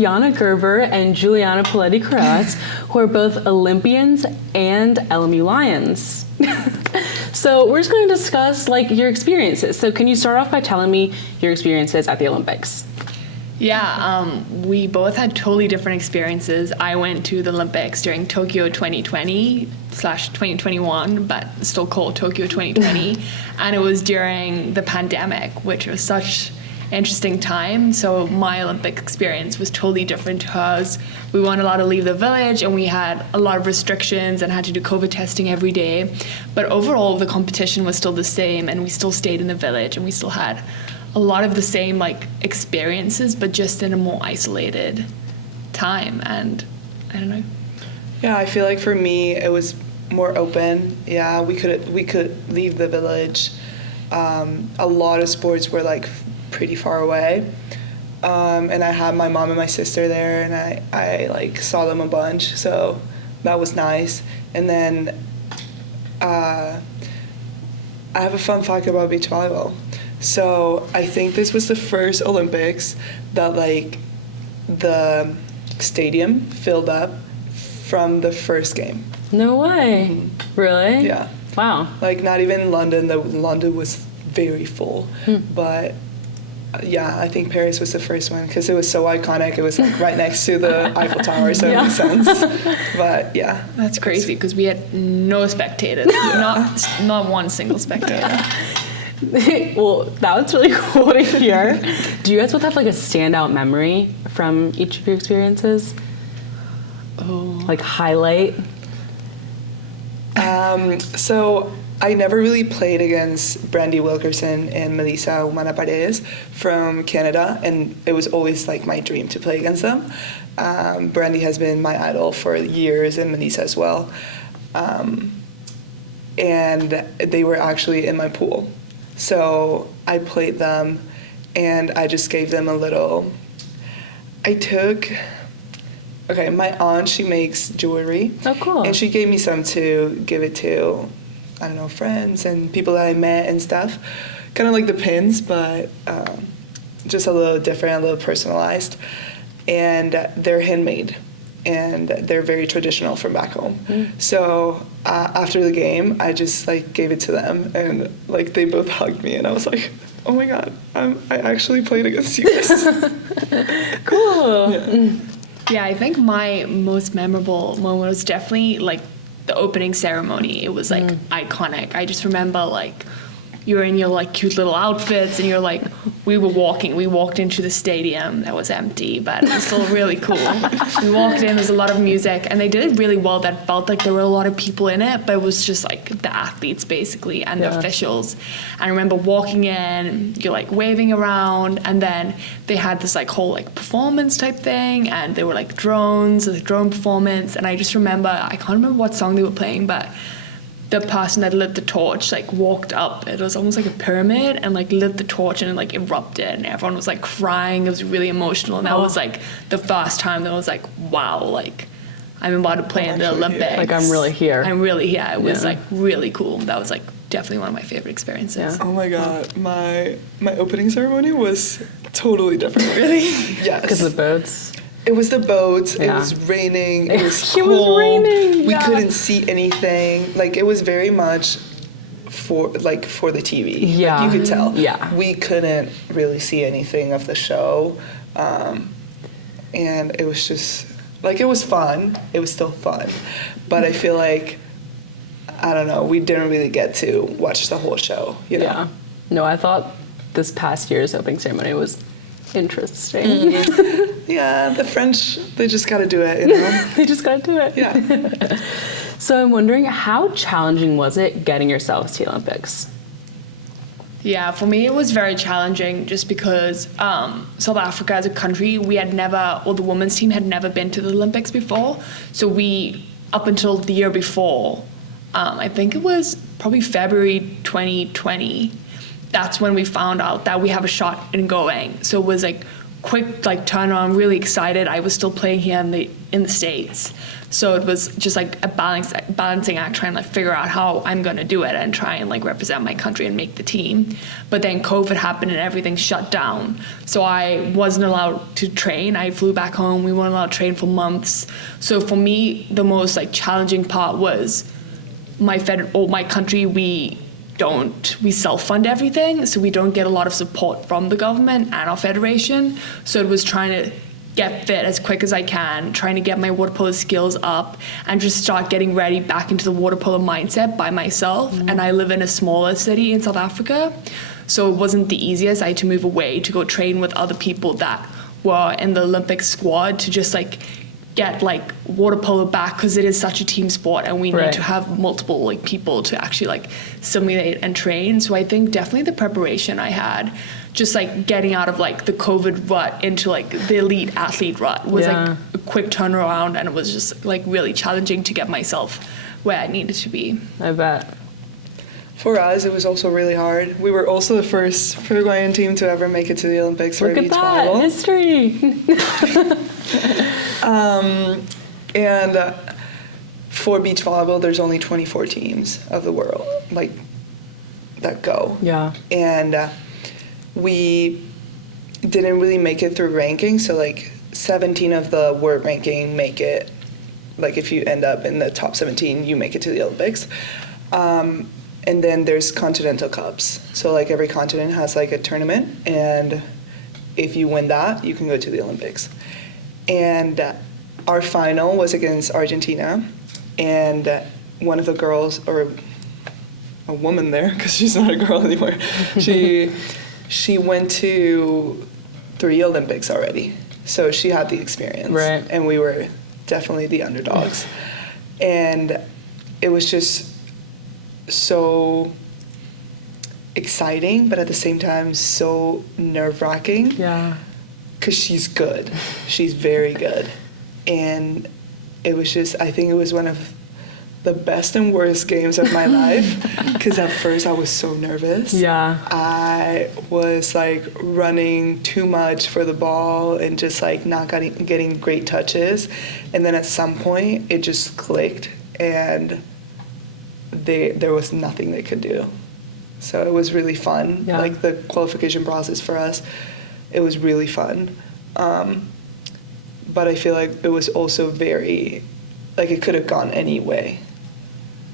Yanah Gerber and Giuliana Poletti Corrales, who are both Olympians and LMU Lions. So we're just going to discuss your experiences. So can you start off by telling me your experiences at the Olympics? Yeah, we both had totally different experiences. I went to the Olympics during Tokyo 2020/2021, but still called Tokyo 2020, and it was during the pandemic, which was such interesting time. So my Olympic experience was totally different to hers. We weren't allowed to leave the village, and we had a lot of restrictions and had to do COVID testing every day. But overall, the competition was still the same, and we still stayed in the village, and we still had a lot of the same experiences, but just in a more isolated time. And I don't know. Yeah, I feel like for me it was more open. Yeah, we could leave the village. A lot of sports were pretty far away, and I had my mom and my sister there, and I saw them a bunch, so that was nice. And then I have a fun fact about beach volleyball. So I think this was the first Olympics that the stadium filled up from the first game. No way. Mm-hmm. Really? Yeah. Wow. Not even London. London was very full. But yeah, I think Paris was the first one because it was so iconic. It was right next to the Eiffel Tower, so it makes sense. But yeah. That's crazy because we had no spectators. Not one single spectator. Well, that was really cool to hear. Do you guys both have a standout memory from each of your experiences? Oh. Highlight? So I never really played against Brandy Wilkerson and Melissa Humana Paredes from Canada, and it was always my dream to play against them. Brandy has been my idol for years, and Melissa as well. And they were actually in my pool. So I played them, and I just gave them a little. My aunt, she makes jewelry. Oh, cool. And she gave me some to give it to, I don't know, friends and people that I met and stuff. Kind of like the pins, but just a little different, a little personalized. And they're handmade, and they're very traditional from back home. So after the game, I just gave it to them, and they both hugged me, and I was like, oh my god, I actually played against you guys. Cool. Yeah, I think my most memorable moment was definitely the opening ceremony. It was iconic. I just remember you're in your cute little outfits, and you're we walked into the stadium that was empty, but it was still really cool. We walked in, there's a lot of music, and they did it really well. That felt there were a lot of people in it, but it was just the athletes basically and the officials. I remember walking in, you're waving around, and then they had this whole performance type thing, and there were drones, a drone performance, and I just remember, I can't remember what song they were playing, but the person that lit the torch walked up. It was almost like a pyramid, and lit the torch, and it erupted, and everyone was crying. It was really emotional, and that was the first time that I was wow, I'm about to play in the Olympics. I'm really here. I'm really here. It was really cool. That was definitely one of my favorite experiences. Yeah. Oh my god, my opening ceremony was totally different. Really? Yes. Because of the boats. It was the boats. Yeah. It was raining. It was cold. It was raining. We couldn't see anything. It was very much for the TV. Yeah. You could tell. Yeah. We couldn't really see anything of the show, and it was just it was fun. It was still fun, but I feel I don't know. We didn't really get to watch the whole show. You know? Yeah. No, I thought this past year's opening ceremony was interesting. Yeah, the French, they just got to do it, you know? They just got to do it. Yeah. So I'm wondering, how challenging was it getting yourselves to the Olympics? Yeah, for me it was very challenging just because South Africa as a country, the women's team had never been to the Olympics before. So we, up until the year before, I think it was probably February 2020, that's when we found out that we have a shot in going. So it was quick like turnaround, really excited. I was still playing here in the States. So it was just like a balancing act, trying to like figure out how I'm going to do it and try and like represent my country and make the team. But then COVID happened and everything shut down. So I wasn't allowed to train. I flew back home. We weren't allowed to train for months. So for me, the most like challenging part was my country, we self-fund everything, so we don't get a lot of support from the government and our federation. So it was trying to get fit as quick as I can, trying to get my water polo skills up and just start getting ready back into the water polo mindset by myself. And I live in a smaller city in South Africa, so it wasn't the easiest. I had to move away to go train with other people that were in the Olympic squad to just like get like water polo back, because it is such a team sport and we need to have multiple like people to actually like simulate and train. So I think definitely the preparation I had, just like getting out of like the COVID rut into like the elite athlete rut was like a quick turnaround, and it was just like really challenging to get myself where I needed to be. I bet. For us, it was also really hard. We were also the first Paraguayan team to ever make it to the Olympics for beach volleyball. History. And for beach volleyball, there's only 24 teams of the world, like, that go. Yeah. And we didn't really make it through ranking, so like 17 of the world ranking make it. Like if you end up in the top 17, you make it to the Olympics. And then there's continental cups. So like every continent has like a tournament, and if you win that, you can go to the Olympics. And our final was against Argentina, and one of the girls, or a woman there, because she's not a girl anymore, she went to 3 Olympics already. So she had the experience. Right. And we were definitely the underdogs. And it was just so exciting, but at the same time so nerve-wracking. Yeah. Because she's good. She's very good. And it was just, I think it was one of the best and worst games of my life, because at first I was so nervous. Yeah. I was like running too much for the ball and just like not getting great touches. And then at some point it just clicked, and there was nothing they could do. So it was really fun. Yeah. Like the qualification process for us, it was really fun. But I feel like it was also very, like it could have gone any way.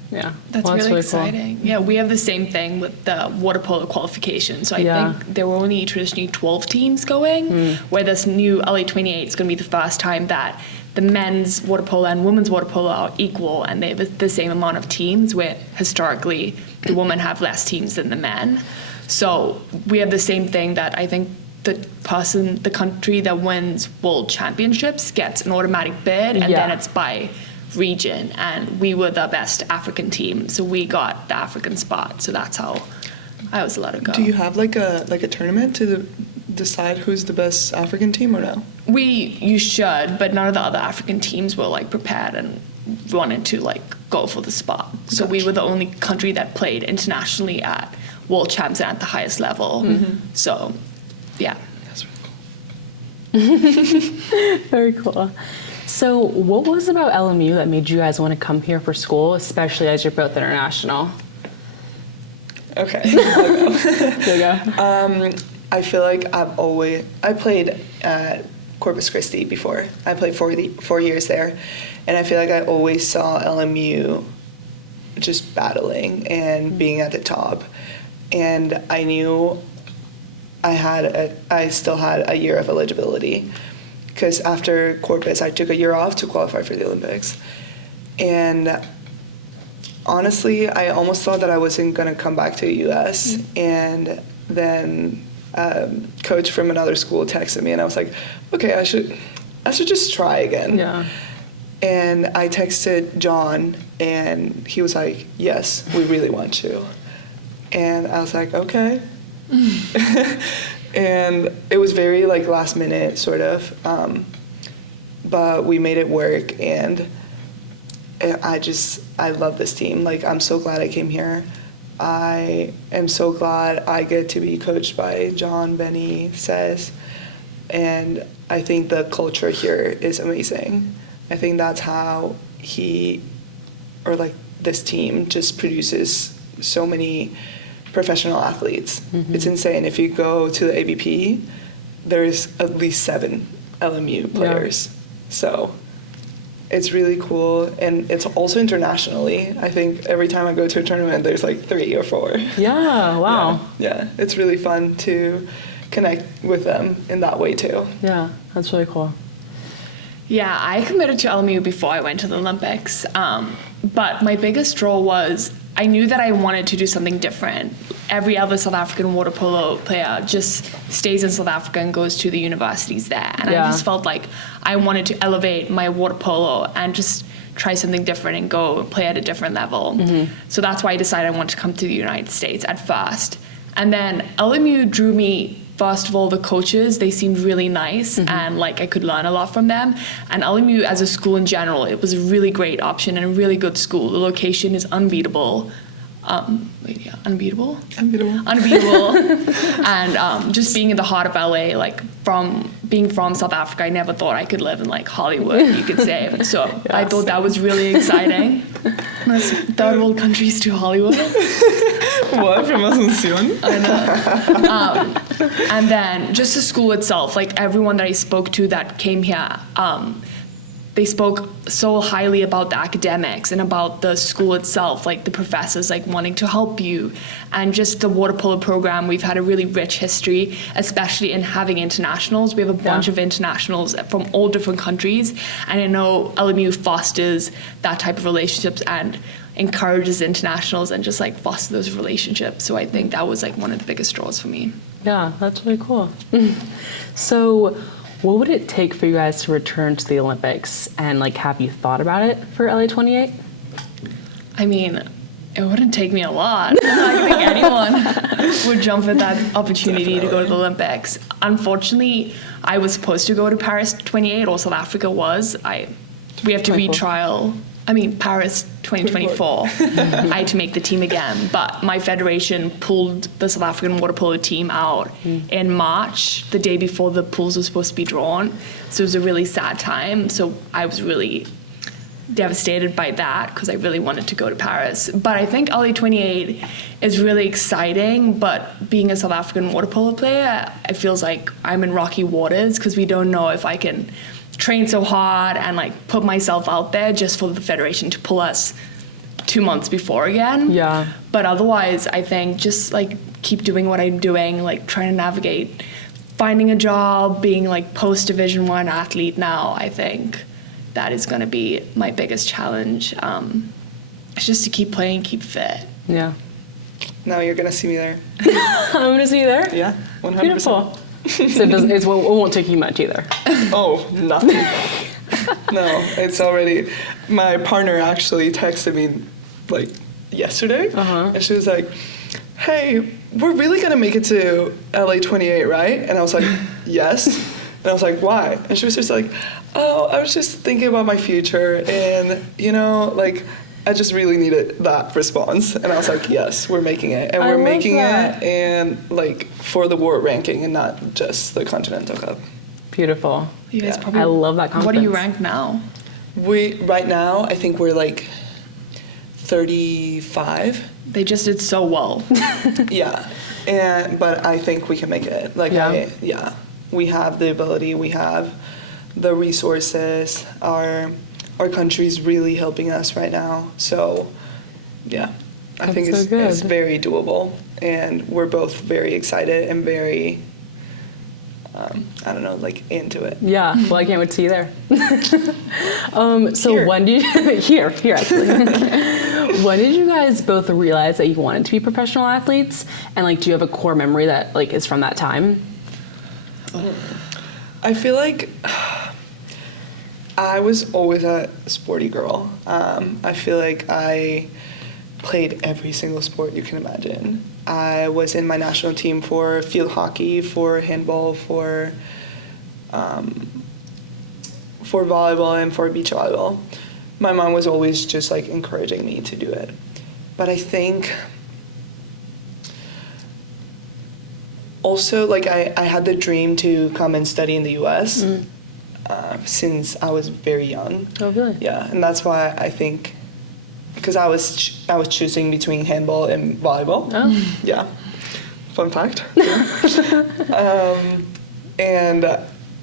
Yeah. That's really exciting. Cool. Yeah, we have the same thing with the water polo qualification. So I think there were only traditionally 12 teams going, where this new LA28 is going to be the first time that the men's water polo and women's water polo are equal, and they have the same amount of teams, where historically the women have less teams than the men. So we have the same thing that I think the country that wins world championships gets an automatic bid, and then it's by region, and we were the best African team, so we got the African spot. So that's how I was allowed to go. Do you have like a tournament to decide who's the best African team, or no? You should, but none of the other African teams were like prepared and wanted to like go for the spot. So we were the only country that played internationally at world champs and at the highest level. So yeah, that's really cool. Very cool. So what was it about LMU that made you guys want to come here for school, especially as you're both international? Okay. There you go. I feel like I played at Corpus Christi before. I played 4 years there, and I feel like I always saw LMU just battling and being at the top. And I knew I still had a year of eligibility, because after Corpus, I took a year off to qualify for the Olympics. And honestly, I almost thought that I wasn't going to come back to the U.S. And then coach from another school texted me, and I was like, okay, I should just try again. Yeah. And I texted John, and he was like, yes, we really want you. And I was like, okay. And it was very like last minute sort of, but we made it work, and I love this team. Like, I'm so glad I came here. I am so glad I get to be coached by John, Benny, Says. And I think the culture here is amazing. I think that's how this team just produces so many professional athletes. It's insane. If you go to the AVP, there's at least 7 LMU players. So it's really cool, and it's also internationally. I think every time I go to a tournament, there's like 3 or 4. Yeah, wow. Yeah, it's really fun to connect with them in that way too. Yeah, that's really cool. Yeah, I committed to LMU before I went to the Olympics. But my biggest draw was I knew that I wanted to do something different. Every other South African water polo player just stays in South Africa and goes to the universities there. And I just felt like I wanted to elevate my water polo and just try something different and go play at a different level. So that's why I decided I wanted to come to the United States at first. And then LMU drew me. First of all, the coaches, they seemed really nice and like I could learn a lot from them. And LMU as a school in general, it was a really great option and a really good school. The location is unbeatable. Unbeatable. And just being in the heart of LA, like being from South Africa, I never thought I could live in like Hollywood, you could say. So I thought that was really exciting. That's third world countries to Hollywood. What? From Asunción? I know. And then just the school itself, like everyone that I spoke to that came here, they spoke so highly about the academics and about the school itself, like the professors like wanting to help you, and just the water polo program. We've had a really rich history, especially in having internationals. We have a bunch of internationals from all different countries, and I know LMU fosters that type of relationships and encourages internationals and just like foster those relationships. So I think that was like one of the biggest draws for me. Yeah, that's really cool. So what would it take for you guys to return to the Olympics, and like have you thought about it for LA 28? I mean, it wouldn't take me a lot. I think anyone would jump at that opportunity to go to the Olympics. Unfortunately, I was supposed to go to Paris 28, or South Africa was. We have to retrial. Paris 2024. I had to make the team again, but my federation pulled the South African water polo team out in March, the day before the pools were supposed to be drawn. So it was a really sad time. So I was really devastated by that because I really wanted to go to Paris. But I think LA 28 is really exciting, but being a South African water polo player, it feels like I'm in rocky waters because we don't know if I can train so hard and like put myself out there just for the federation to pull us 2 months before again. Yeah. But otherwise, I think just like keep doing what I'm doing, like trying to navigate finding a job, being like post Division 1 athlete now. I think that is going to be my biggest challenge. It's just to keep playing, keep fit. Yeah. Now you're gonna see me there. I'm gonna see you there. Yeah, 100%. Beautiful. So it won't take you much either. Oh, nothing. No, it's already. My partner actually texted me like yesterday, and she was like, "Hey, we're really gonna make it to LA 28, right?" And I was like, "Yes." And I was like, "Why?" And she was just like, "Oh, I was just thinking about my future, and like." I just really needed that response. And I was like, yes, we're making it. And we're making it and like for the world ranking and not just the Continental Cup. Beautiful. You guys I love that confidence. What do you rank now? Right now, I think we're like 35. They just did so well. Yeah. But I think we can make it. Like, we have the ability, we have the resources, our country's really helping us right now. So, yeah, I think it's very doable. And we're both very excited and very, into it. Yeah, well, I can't wait to see you there. So here. When did you, here actually. When did you guys both realize that you wanted to be professional athletes? And like, do you have a core memory that like is from that time? I feel like I was always a sporty girl. I feel like I played every single sport you can imagine. I was in my national team for field hockey, for handball, for volleyball, and for beach volleyball. My mom was always just like encouraging me to do it. But I think also, like, I had the dream to come and study in the U.S. Since I was very young. Oh, really? Yeah, and that's why I think, because I was choosing between handball and volleyball. Oh. Yeah, fun fact. And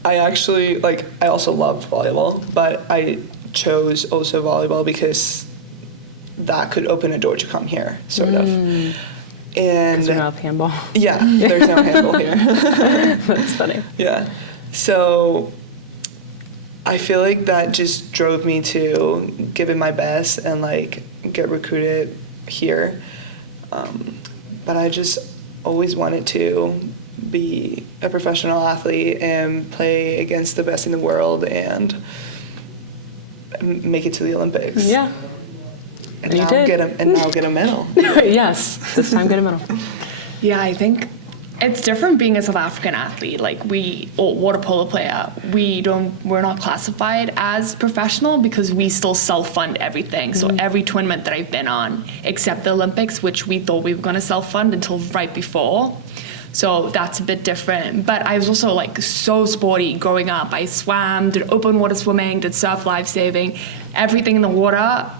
I actually, like, I also loved volleyball, but I chose also volleyball because that could open a door to come here, sort of. And Because we're not handball. yeah, there's no handball here. That's funny. Yeah. So I feel like that just drove me to give it my best and, like, get recruited here. But I just always wanted to be a professional athlete and play against the best in the world and make it to the Olympics. Yeah. And You now did. get a medal. Yes, this time get a medal. Yeah, I think it's different being a South African athlete. Like water polo player, we're not classified as professional because we still self-fund everything. So every tournament that I've been on, except the Olympics, which we thought we were going to self-fund until right before. So that's a bit different. But I was also, like, so sporty growing up. I swam, did open water swimming, did surf lifesaving, everything in the water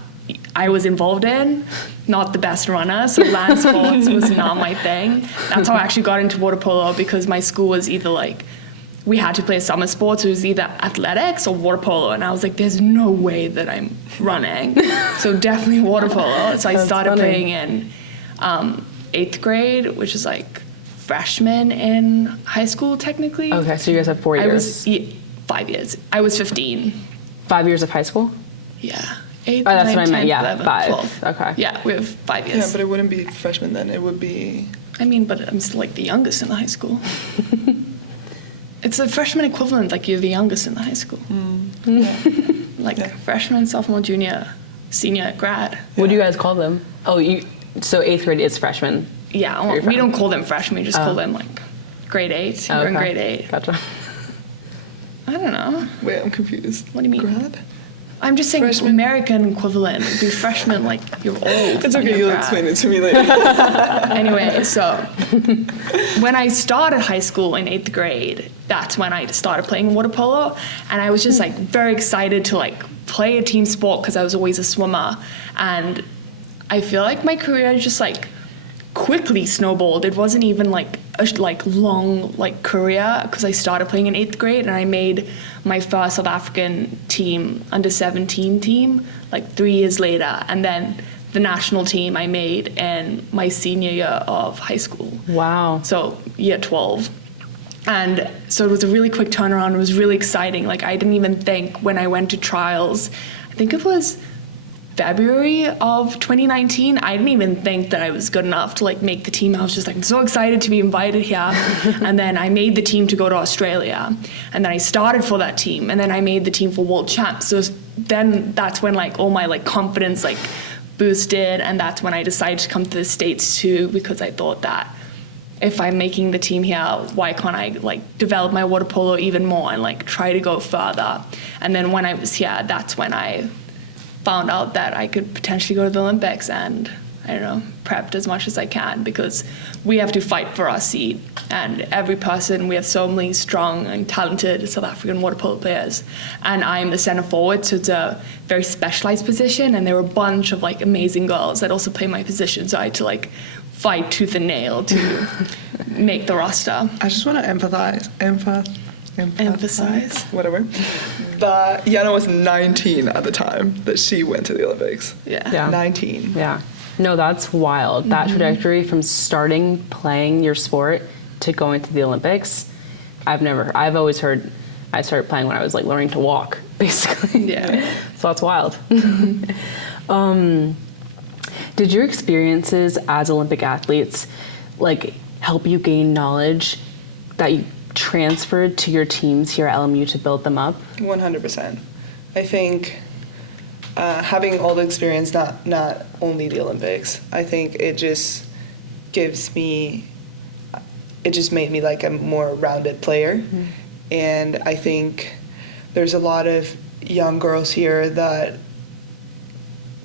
I was involved in. Not the best runner, so land sports was not my thing. That's how I actually got into water polo, because my school was either, like, we had to play summer sports. It was either athletics or water polo, and I was like, there's no way that I'm running. So definitely water polo. So I started playing in 8th grade, which is like freshman in high school technically. Okay, so you guys have 4 years. 5 years. I was 15. 5 years of high school? Yeah. 8th, Oh, that's 9th, what I meant. 10th, Yeah, 11th, 5. 12th. Okay. Yeah, we have 5 years. Yeah, but it wouldn't be freshman then. It would be... I mean, but I'm still, like, the youngest in the high school. It's a freshman equivalent, like, you're the youngest in the high school. Like, freshman, sophomore, junior, senior, grad. What do you guys call them? Oh, so 8th grade is freshman. Yeah, well, we don't call them freshmen. We just call them, like, grade 8. We're in grade 8. Gotcha. I don't know. Wait, I'm confused. What do you mean? Grad? I'm just saying Freshman? American equivalent would be freshman, like, you're old. It's when okay, you're you'll grad. explain it to me later. Anyway, so when I started high school in 8th grade, that's when I started playing water polo, and I was just, like, very excited to, like, play a team sport because I was always a swimmer, and I feel like my career just, like, quickly snowballed. It wasn't even, like, a long, like, career, because I started playing in 8th grade and I made my first South African team, under 17 team, like 3 years later, and then the national team I made in my senior year of high school. Wow. So year 12. And so it was a really quick turnaround. It was really exciting. Like, I didn't even think when I went to trials, I think it was February of 2019, I didn't even think that I was good enough to, like, make the team. I was just, like, so excited to be invited here. And then I made the team to go to Australia. And then I started for that team. And then I made the team for World Champs. So then that's when, like, all my, like, confidence, like, boosted. And that's when I decided to come to the States too, because I thought that if I'm making the team here, why can't I, like, develop my water polo even more and, like, try to go further? And then when I was here, that's when I found out that I could potentially go to the Olympics, and I don't know, prepped as much as I can, because we have to fight for our seat, and every person, we have so many strong and talented South African water polo players, and I'm the center forward, so it's a very specialized position, and there were a bunch of, like, amazing girls that also play my position, so I had to, like, fight tooth and nail to make the roster. I just want to emphasize, whatever, that Yanah was 19 at the time that she went to the Olympics. Yeah. 19. Yeah. No, that's wild. That trajectory from starting playing your sport to going to the Olympics, I've always heard I started playing when I was, like, learning to walk, basically. Yeah. So that's wild. Did your experiences as Olympic athletes, like, help you gain knowledge that you transferred to your teams here at LMU to build them up? 100%. I think having all the experience, not only the Olympics, I think it just made me, like, a more rounded player. Mm-hmm. And I think there's a lot of young girls here that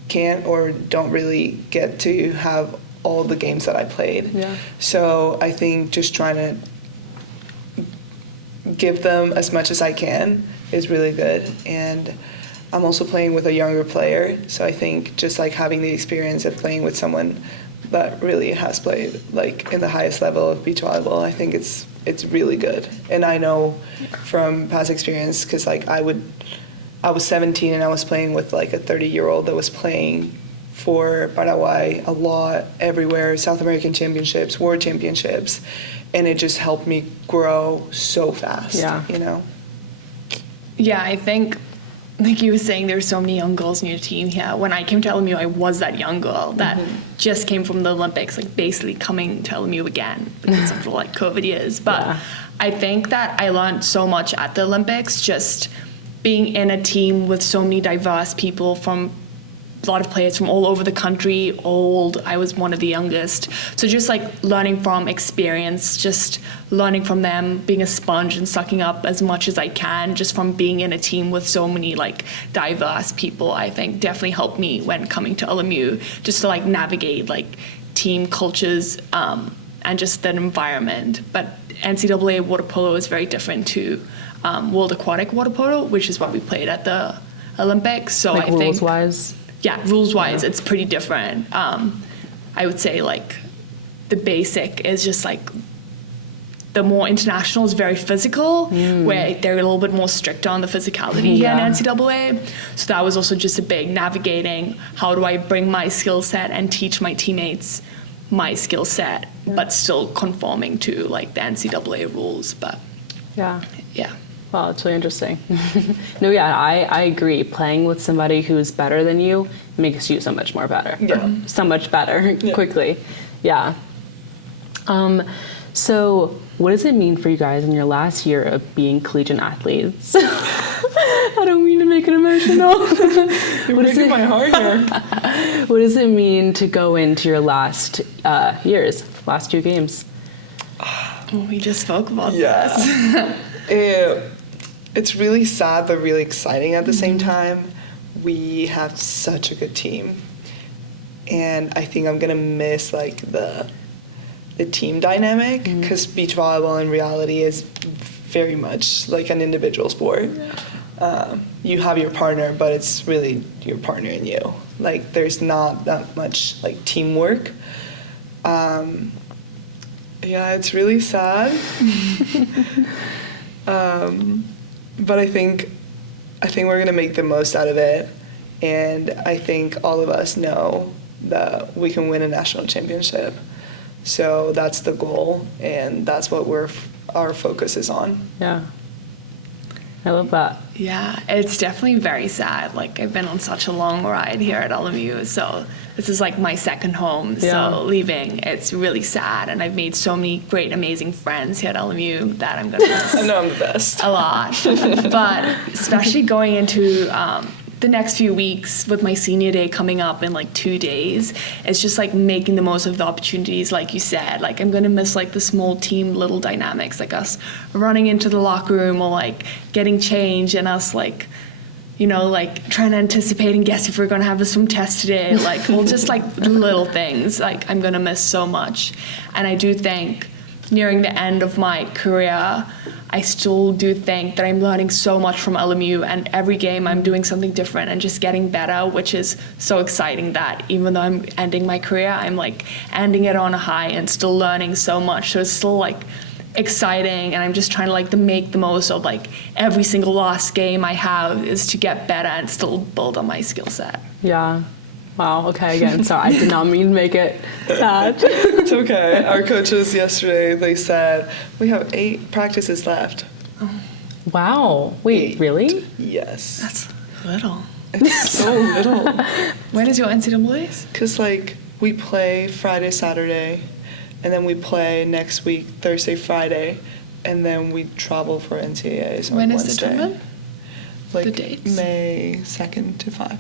can't or don't really get to have all the games that I played. Yeah. So I think just trying to give them as much as I can is really good. And I'm also playing with a younger player, so I think just like having the experience of playing with someone that really has played like in the highest level of beach volleyball, I think it's really good. And I know from past experience, because like I was 17 and I was playing with like a 30-year-old that was playing for Paraguay a lot, everywhere, South American championships, world championships, and it just helped me grow so fast. Yeah. You know. Yeah, I think, like you were saying, there's so many young girls in your team here. When I came to LMU, I was that young girl that just came from the Olympics, like basically coming to LMU again because of the like COVID years. But I think that I learned so much at the Olympics, just being in a team with so many diverse people, from a lot of players from all over the country, I was one of the youngest. So just like learning from experience, just learning from them, being a sponge and sucking up as much as I can, just from being in a team with so many like diverse people, I think definitely helped me when coming to LMU, just to like navigate like team cultures and just that environment. But NCAA water polo is very different to World Aquatic water polo, which is what we played at the Olympics. So Like I think rules-wise? Yeah, rules-wise, it's pretty different. I would say, like, the basic is just, like, the more international is very physical, where they're a little bit more strict on the physicality here in NCAA. So that was also just a big navigating, how do I bring my skill set and teach my teammates my skill set, but still conforming to, like, the NCAA rules. But, Yeah. yeah. Wow, it's really interesting. No, yeah, I agree. Playing with somebody who's better than you makes you so much more better. Yeah. So much better quickly. Yeah. So what does it mean for you guys in your last year of being collegiate athletes? I don't mean to make it emotional. You're breaking my heart here. What does it mean to go into your last last two games? Oh, we just spoke about this. It's really sad but really exciting at the same time. We have such a good team, and I think I'm gonna miss like the team dynamic, because beach volleyball in reality is very much like an individual sport. You have your partner, but it's really your partner and you. Like there's not that much like teamwork. Yeah, it's really sad. But I think we're gonna make the most out of it, and I think all of us know that we can win a national championship. So that's the goal, and that's what our focus is on. Yeah. I love that. Yeah, it's definitely very sad. Like, I've been on such a long ride here at LMU, so this is like my second home. Yeah. So leaving, it's really sad, and I've made so many great, amazing friends here at LMU that I'm gonna miss I know I'm the best. a lot. But especially going into the next few weeks with my senior day coming up in like 2 days, it's just like making the most of the opportunities, like you said. Like, I'm gonna miss like the small team little dynamics, like us running into the locker room or like getting changed and us like, you know, like trying to anticipate and guess if we're gonna have a swim test today. Like, well, just like little things, like I'm gonna miss so much. And I do think nearing the end of my career, I still do think that I'm learning so much from LMU, and every game I'm doing something different and just getting better, which is so exciting that even though I'm ending my career, I'm like ending it on a high and still learning so much. So it's still like exciting, and I'm just trying to like make the most of like every single last game I have is to get better and still build on my skill set. Yeah. Wow. Okay. Again, sorry. I did not mean to make it sad. It's okay. Our coaches yesterday, they said we have 8 practices left. Wow. Wait, 8. really? Yes. That's little. It's so little. When is your NCAAs? Because like we play Friday, Saturday, and then we play next week Thursday, Friday, and then we travel for NCAAs on When is Wednesday. the tournament? Like The dates? May 2nd to 5.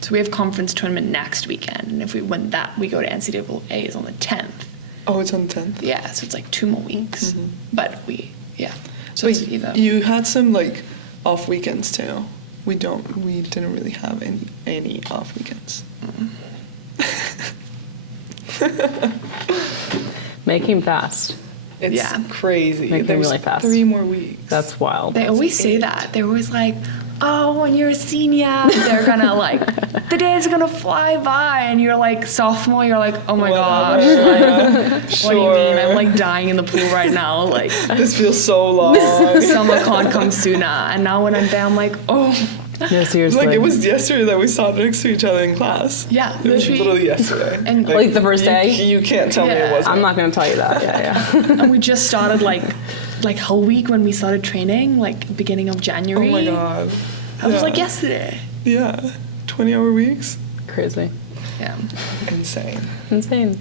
So we have conference tournament next weekend, and if we win that, we go to NCAAs on the 10th. Oh, it's on the 10th? Yeah, so it's like 2 more weeks. But yeah. So But it's either. you had some like off weekends too. We didn't really have any off weekends. May came fast. It's Yeah. crazy. Make them There's really fast. 3 more weeks. That's wild. They always say that. They're always like, oh, when you're a senior, they're gonna like, the day's gonna fly by, and you're like sophomore, you're like, oh my gosh, like, what do you mean? I'm like dying in the pool right now. Like, This feels so long. summer can't come sooner. And now when I'm there, I'm like, oh, No, seriously. Like, it was yesterday that we sat next to each other in class. yeah, It was literally yesterday. And Like the first day? You can't tell me it Yeah. wasn't. I'm not going to tell you that. Yeah. and we just started like whole week when we started training, like beginning of Oh January. my god. I was Yeah. like yesterday. Yeah. 20-hour weeks. Crazy. Yeah. Insane. Insane.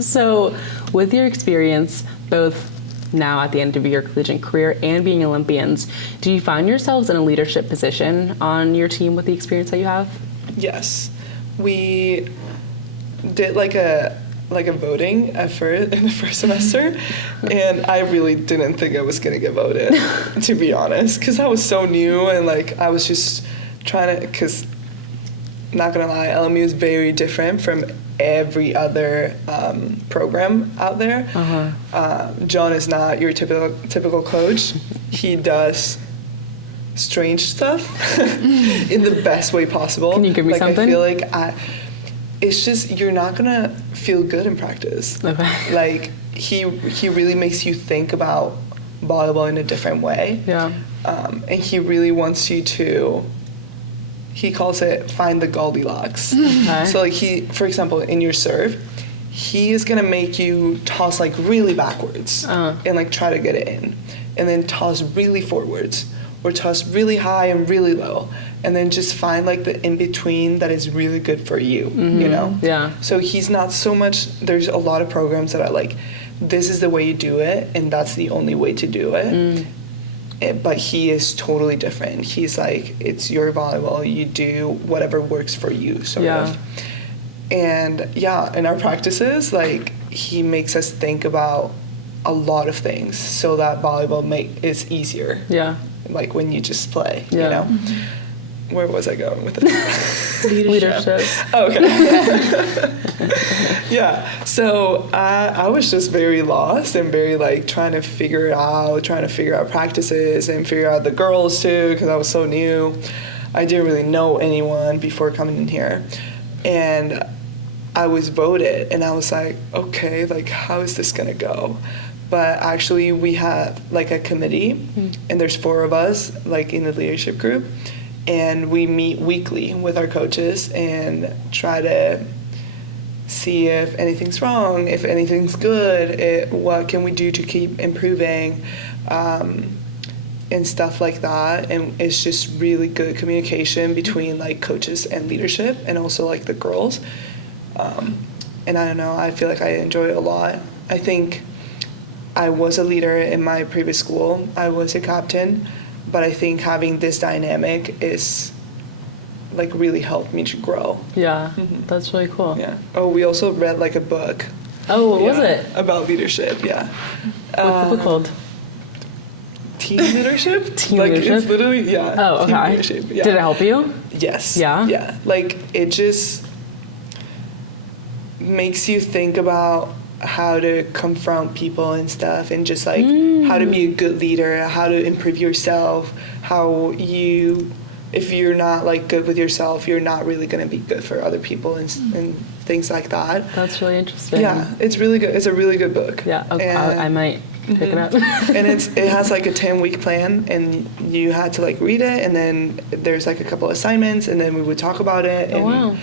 So, with your experience, both now at the end of your collegiate career and being Olympians, do you find yourselves in a leadership position on your team with the experience that you have? Yes. We did like a voting effort in the first semester, and I really didn't think I was gonna get voted, to be honest, because I was so new and like I was just trying to, because not gonna lie, LMU is very different from every other program out there. John is not your typical coach. He does strange stuff in the best way possible. Can you give me like, something? I feel like it's just, you're not gonna feel good in practice. Okay. Like he really makes you think about volleyball in a different way. Yeah. And he really wants you to, he calls it find the Goldilocks. Okay. So like for example, in your serve, he is gonna make you toss like really backwards and like try to get it in, and then toss really forwards, or toss really high and really low, and then just find like the in between that is really good for you, you know? Yeah. So he's not so much, there's a lot of programs that are like, this is the way you do it, and that's the only way to do it. But he is totally different. He's like, it's your volleyball, you do whatever works for you, sort Yeah. of. And yeah, in our practices, like, he makes us think about a lot of things so that volleyball is easier. Yeah. Like when you just play, Yeah. you know? Where was I going with this? Leadership. Oh, okay. Yeah. So I was just very lost and very like trying to figure out practices and figure out the girls too, because I was so new. I didn't really know anyone before coming in here. And I was voted and I was like, okay, like how is this gonna go? But actually we have like a committee and there's 4 of us like in the leadership group. And we meet weekly with our coaches and try to see if anything's wrong, if anything's good, what can we do to keep improving, and stuff like that. And it's just really good communication between like coaches and leadership, and also like the girls. And I don't know, I feel like I enjoy it a lot. I think I was a leader in my previous school. I was a captain. But I think having this dynamic is like really helped me to grow. Yeah. That's really cool. Yeah. Oh, we also read like a book. Oh, what was Yeah, it? about leadership. Yeah. What's the book called? Team leadership. Team like leadership? It's literally Oh, Team okay. leadership. Yeah. Did it help you? Yes. Yeah? Yeah. Like it just makes you think about how to confront people and stuff, and just like how to be a good leader, how to improve yourself, if you're not like good with yourself, you're not really going to be good for other people, and things like that. That's really interesting. Yeah, it's really good. It's a really good book. Yeah. Okay. And, I might pick it up. and it has like a 10-week plan, and you had to like read it, and then there's like a couple assignments, and then we would talk about it. Oh, And wow.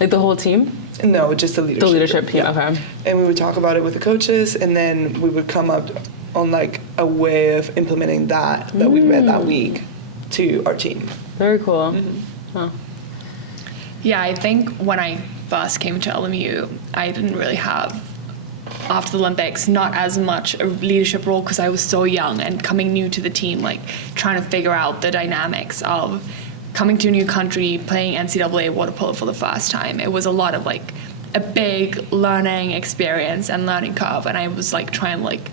Like the whole team? No, just the leadership. The leadership group, team, yeah. okay. And we would talk about it with the coaches, and then we would come up on like a way of implementing that we read that week to our team. Very cool. Oh. Yeah, I think when I first came to LMU, I didn't really have, after the Olympics, not as much a leadership role because I was so young and coming new to the team, like trying to figure out the dynamics of coming to a new country, playing NCAA water polo for the first time. It was a lot of like a big learning experience and learning curve, and I was like trying like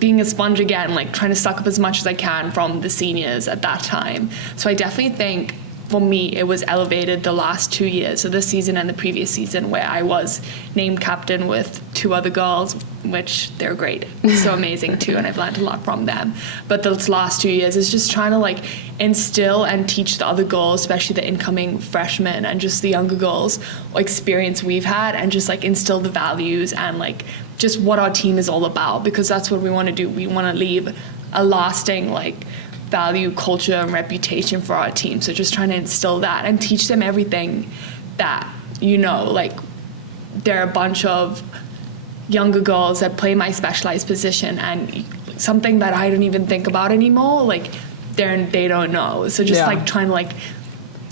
being a sponge again, like trying to suck up as much as I can from the seniors at that time. So I definitely think for me, it was elevated the last 2 years, so this season and the previous season, where I was named captain with 2 other girls, which they're great, so amazing too, and I've learned a lot from them. But those last 2 years is just trying to like instill and teach the other girls, especially the incoming freshmen and just the younger girls, experience we've had, and just like instill the values and like just what our team is all about, because that's what we want to do. We want to leave a lasting like value, culture, and reputation for our team. So just trying to instill that and teach them everything that, like there are a bunch of younger girls that play my specialized position, and something that I don't even think about anymore, like they don't know. So just like trying to like,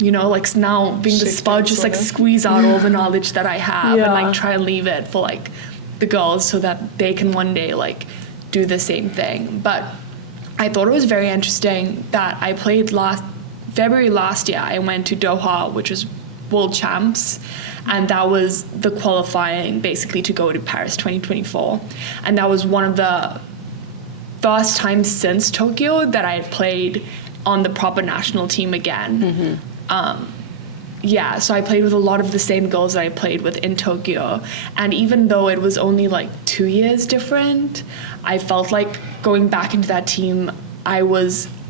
like now being the sponge, just like squeeze out all the knowledge that I have and like try and leave it for like the girls so that they can one day like do the same thing. But I thought it was very interesting that I played February last year. I went to Doha, which was World Champs, and that was the qualifying basically to go to Paris 2024. And that was one of the first times since Tokyo that I had played on the proper national team again. So I played with a lot of the same girls that I played with in Tokyo. And even though it was only like 2 years different, I felt like going back into that team, I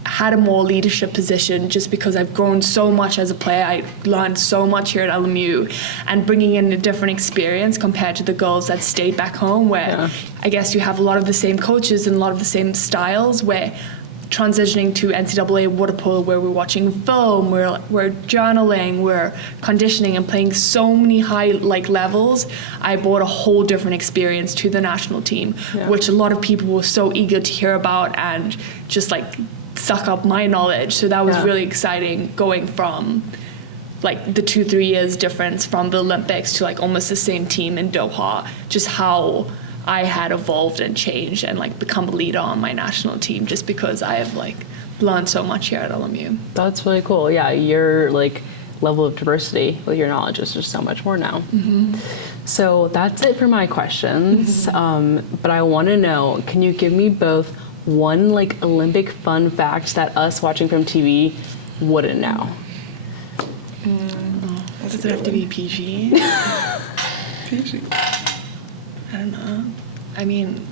had a more leadership position just because I've grown so much as a player. I learned so much here at LMU, and bringing in a different experience compared to the girls that stayed back home, where I guess you have a lot of the same coaches and a lot of the same styles, where transitioning to NCAA water polo, where we're watching film, we're journaling, we're conditioning and playing so many high levels, I brought a whole different experience to the national team, which a lot of people were so eager to hear about and just like suck up my knowledge. So that was really exciting, going from like the 2-3 years difference from the Olympics to like almost the same team in Doha, just how I had evolved and changed and like become a leader on my national team just because I have like learned so much here at LMU. That's really cool. Yeah, your like level of diversity with your knowledge is just so much more now. So that's it for my questions. But I want to know, can you give me both one like Olympic fun fact that us watching from TV wouldn't know? Does it have to be PG? PG. I don't know. I mean,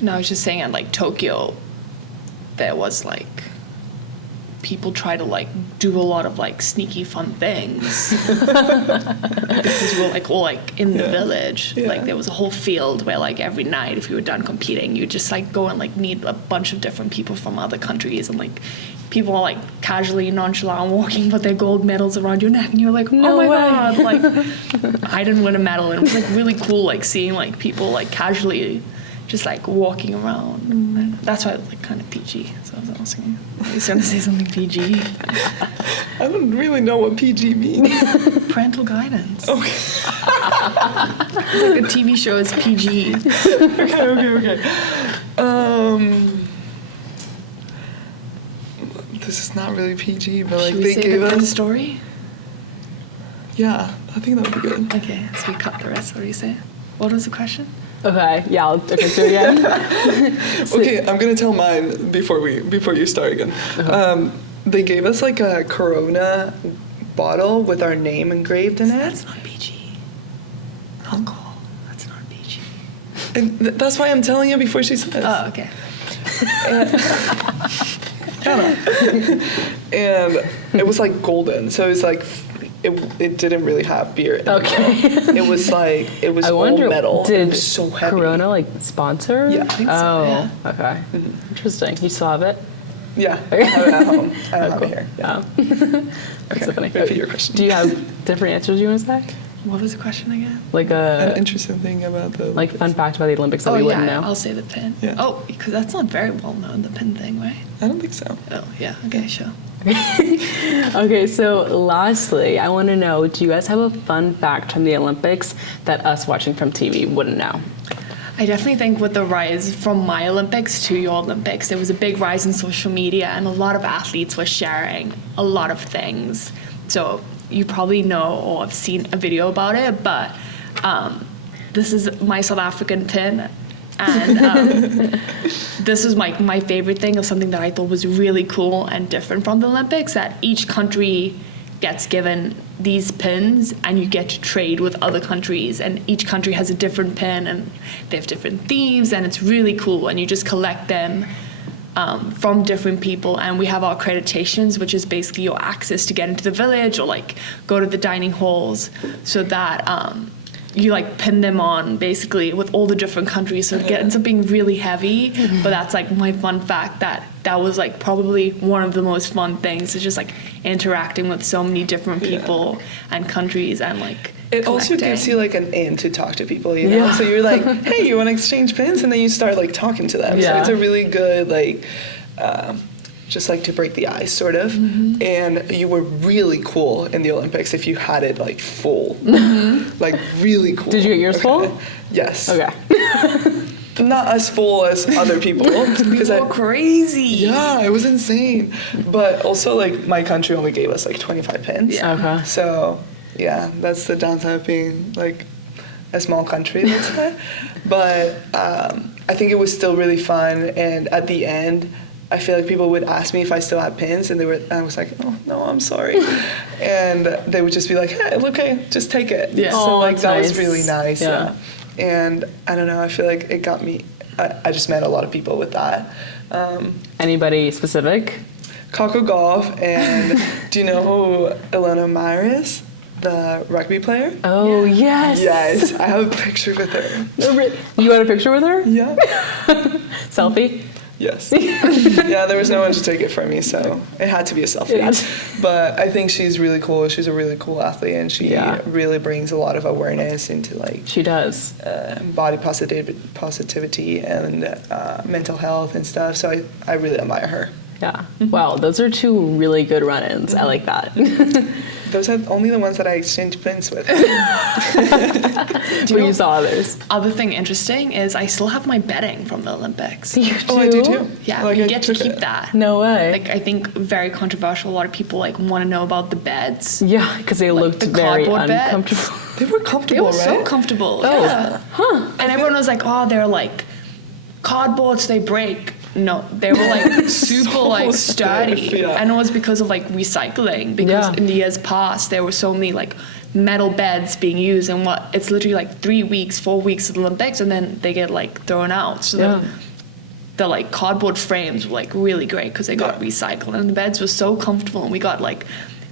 no, I was just saying at like Tokyo, there was like people try to like do a lot of like sneaky fun things because we're like all like in the village. Like there was a whole field where like every night if you were done competing, you just like go and like meet a bunch of different people from other countries, and like people are like casually nonchalant walking with their gold medals around your neck, and you're like, oh my god, like I didn't win a medal, and it was like really cool like seeing like people like casually just like walking around. That's why I was like kind of PG. So I was asking, are you trying to say something PG? I don't really know what PG means. Parental guidance. Okay. It's like the TV show is PG. Okay. This is not really PG, but like Should we they say gave the us. story? Yeah, I think that would be good. Okay, so we cut the rest. What do you say? What was the question? Okay, yeah, I'll do it again. Okay, I'm gonna tell mine before you start again. They gave us like a Corona bottle with our name engraved in it. That's not PG. Alcohol. That's not PG. And that's why I'm telling you before she says. Oh, okay. And it was like golden, so it was like it didn't really have beer in it. Okay. It was I wonder, all metal. did It was so heavy. Corona like sponsor? Yeah, I think so, Oh, okay. Interesting. You still have it? Yeah, I have it at home. I don't have it here. Yeah. That's so funny. Repeat your question. Do you have different answers you want to say? What was the question again? Like An interesting thing about the like fun fact about the Olympics that we wouldn't know? I'll say the pin. Yeah. Oh, because that's not very well known, the pin thing, right? I don't think so. Oh, yeah. Okay, sure. Okay, so lastly, I want to know, do you guys have a fun fact from the Olympics that us watching from TV wouldn't know? I definitely think with the rise from my Olympics to your Olympics, there was a big rise in social media, and a lot of athletes were sharing a lot of things. So you probably know or have seen a video about it, but this is my South African pin, And this is my favorite thing of something that I thought was really cool and different from the Olympics, that each country gets given these pins and you get to trade with other countries, and each country has a different pin and they have different themes, and it's really cool, and you just collect them from different people. And we have our accreditations, which is basically your access to get into the village or like go to the dining halls, so that you like pin them on basically with all the different countries, so it ends up being really heavy. But that's like my fun fact, that was like probably one of the most fun things, is just like interacting with so many different people and countries, and like it also gives you like an in to talk to people, you know? So you're like, hey, you want to exchange pins? And then you start like talking to them. So it's a really good like just like to break the ice sort of. And you were really cool in the Olympics if you had it like full. Like really cool. Did you get yours full? Yes. Okay. Not as full as other people. Because people are crazy. Yeah, it was insane. But also like my country only gave us like 25 pins. Yeah. Okay. So yeah, that's the downside of being like a small country, let's say. But I think it was still really fun, and at the end I feel like people would ask me if I still had pins, and I was like, oh no, I'm sorry. And they would just be like, hey, okay, just take it. Yeah. So like that nice. was really nice. Yeah. And I don't know, I feel like it got me, I just met a lot of people with that. Anybody specific? Coco Golf, and do you know who Ilona Meyer is? The rugby player? Oh, yes. Yes, I have a picture with her. You had a picture with her? Yeah. Selfie? Yes. Yeah, there was no one to take it from me, so it had to be a selfie. Yeah. But I think she's really cool. She's a really cool athlete, and she really brings a lot of awareness into like She does. Body positivity and mental health and stuff. So I really admire her. Yeah. Wow, those are two really good run-ins. I like that. Those are only the ones that I exchanged pins with. Where you saw others. Other thing interesting is I still have my bedding from the Olympics. You do? Oh, I do too. Yeah, Like, you I get to took keep it. that. No way. Like, I think very controversial. A lot of people like want to know about the beds. Yeah, because they looked the very cardboard beds. uncomfortable. They were They comfortable, were right? so comfortable. Oh. Yeah. Huh. And everyone was like, oh, they're like cardboard, so they break. No, they were like super So like stiff, sturdy. yeah. And it was because of like recycling. Because Yeah. in the years past, there were so many like metal beds being used, and it's literally like 3 weeks, 4 weeks of the Olympics, and then they get like thrown out. So Yeah. the like cardboard frames were like really great because they got recycled, and the beds were so comfortable, and we got like,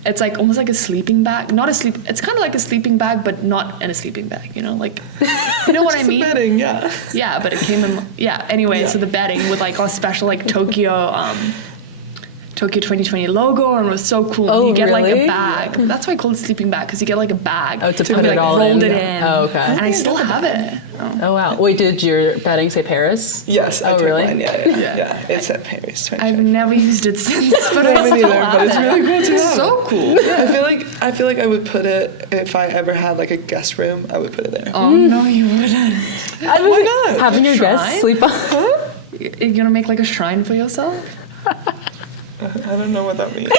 it's like almost like a sleeping bag. It's kind of like a sleeping bag, but not in a sleeping bag, you know, like, you know what I mean? Bedding, yeah. Yeah, but it came in, anyway, so the bedding with like our special like Tokyo 2020 logo, and it was so cool. Oh, You get like really? a bag. That's why I call it sleeping bag, because you get like a bag. Oh, to and put we, it like, all rolled in. it in. Oh, okay. And I still have it. Oh, wow. Wait, did your bedding say Paris? Yes, I Oh, took really? mine. Yeah. It's at Paris. I've never used it since, but I haven't still either, have but it's it. really cool to It's have. so cool. I feel like I would put it, if I ever had like a guest room, I would put it there. Oh, no, you wouldn't. Why not? Having your Shrine? guests sleep on. You're gonna make like a shrine for yourself? I don't know what that means.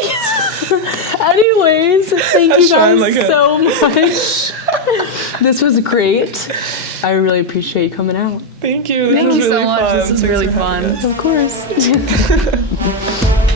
Anyways, thank you shrine guys like a- so much. This was great. I really appreciate you coming out. Thank you. This Thank was you so really much. fun. This was Thanks really for having fun. us. Of course.